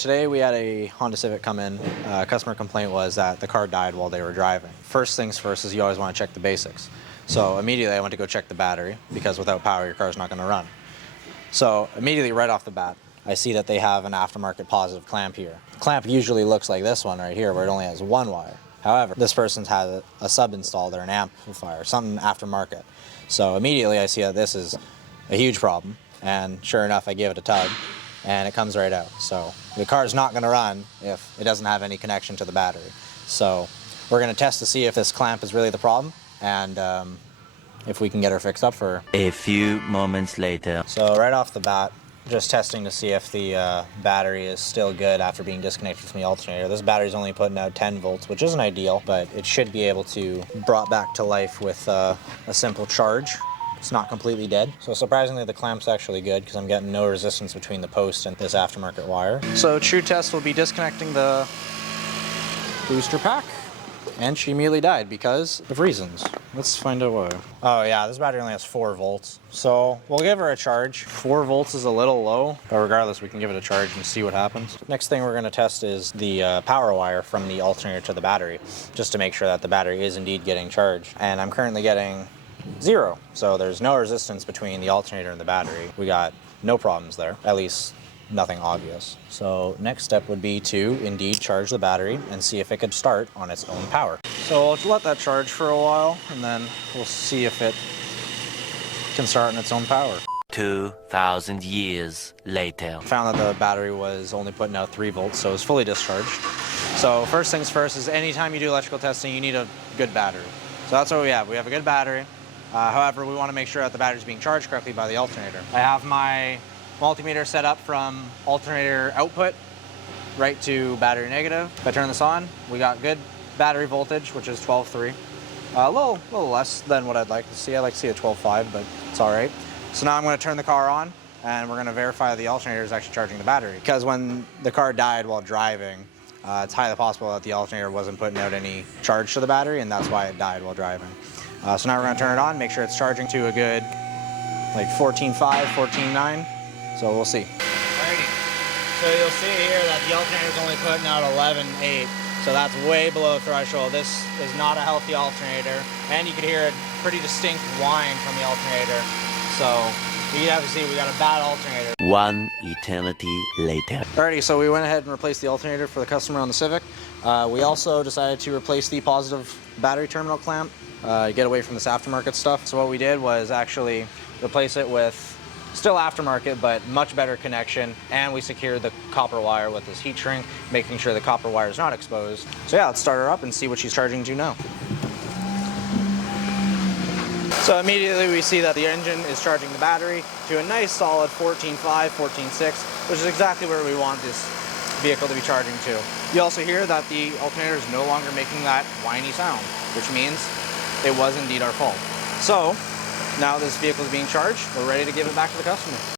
Today we had a Honda Civic come in. Customer complaint was that the car died while they were driving. First things first is you always want to check the basics. So immediately I went to go check the battery because without power your car's not going to run. So immediately right off the bat I see that they have an aftermarket positive clamp here. The clamp usually looks like this one right here where it only has one wire. However, this person's had a sub installed or an amplifier, something aftermarket. So immediately I see that this is a huge problem, and sure enough I give it a tug and it comes right out. So the car's not going to run if it doesn't have any connection to the battery. So we're going to test to see if this clamp is really the problem and if we can get her fixed up for her. A few moments later. So right off the bat, just testing to see if the battery is still good after being disconnected from the alternator. This battery's only putting out 10 volts, which isn't ideal, but it should be able to be brought back to life with a simple charge. It's not completely dead. So surprisingly, the clamp's actually good because I'm getting no resistance between the post and this aftermarket wire. So true test will be disconnecting the booster pack. And she immediately died because of reasons. Let's find out why. Oh yeah, this battery only has 4 volts. So we'll give her a charge. 4 volts is a little low, but regardless, we can give it a charge and see what happens. Next thing we're gonna test is the power wire from the alternator to the battery, just to make sure that the battery is indeed getting charged. And I'm currently getting 0. So there's no resistance between the alternator and the battery. We got no problems there, at least nothing obvious. So next step would be to indeed charge the battery and see if it could start on its own power. So I'll let that charge for a while and then we'll see if it can start on its own power. 2,000 years later. Found that the battery was only putting out 3 volts, so it's fully discharged. So first things first is anytime you do electrical testing, you need a good battery. So that's what we have. We have a good battery. However, we want to make sure that the battery is being charged correctly by the alternator. I have my multimeter set up from alternator output right to battery negative. If I turn this on, we got good battery voltage, which is 12.3. A little less than what I'd like to see. I like to see a 12.5, but it's all right. So now I'm going to turn the car on and we're going to verify the alternator is actually charging the battery. Because when the car died while driving, it's highly possible that the alternator wasn't putting out any charge to the battery, and that's why it died while driving. So now we're going to turn it on, make sure it's charging to a good like 14.5, 14.9. So we'll see. Alrighty. So you'll see here that the alternator is only putting out 11.8. So that's way below threshold. This is not a healthy alternator, and you can hear a pretty distinct whine from the alternator. So you can have to see we got a bad alternator. One eternity later. Alrighty, so we went ahead and replaced the alternator for the customer on the Civic. We also decided to replace the positive battery terminal clamp, get away from this aftermarket stuff. So what we did was actually replace it with still aftermarket, but much better connection, and we secured the copper wire with this heat shrink, making sure the copper wire is not exposed. So yeah, let's start her up and see what she's charging to now. So immediately we see that the engine is charging the battery to a nice solid 14.5, 14.6, which is exactly where we want this vehicle to be charging to. You also hear that the alternator is no longer making that whiny sound, which means it was indeed our fault. So now this vehicle is being charged, we're ready to give it back to the customer.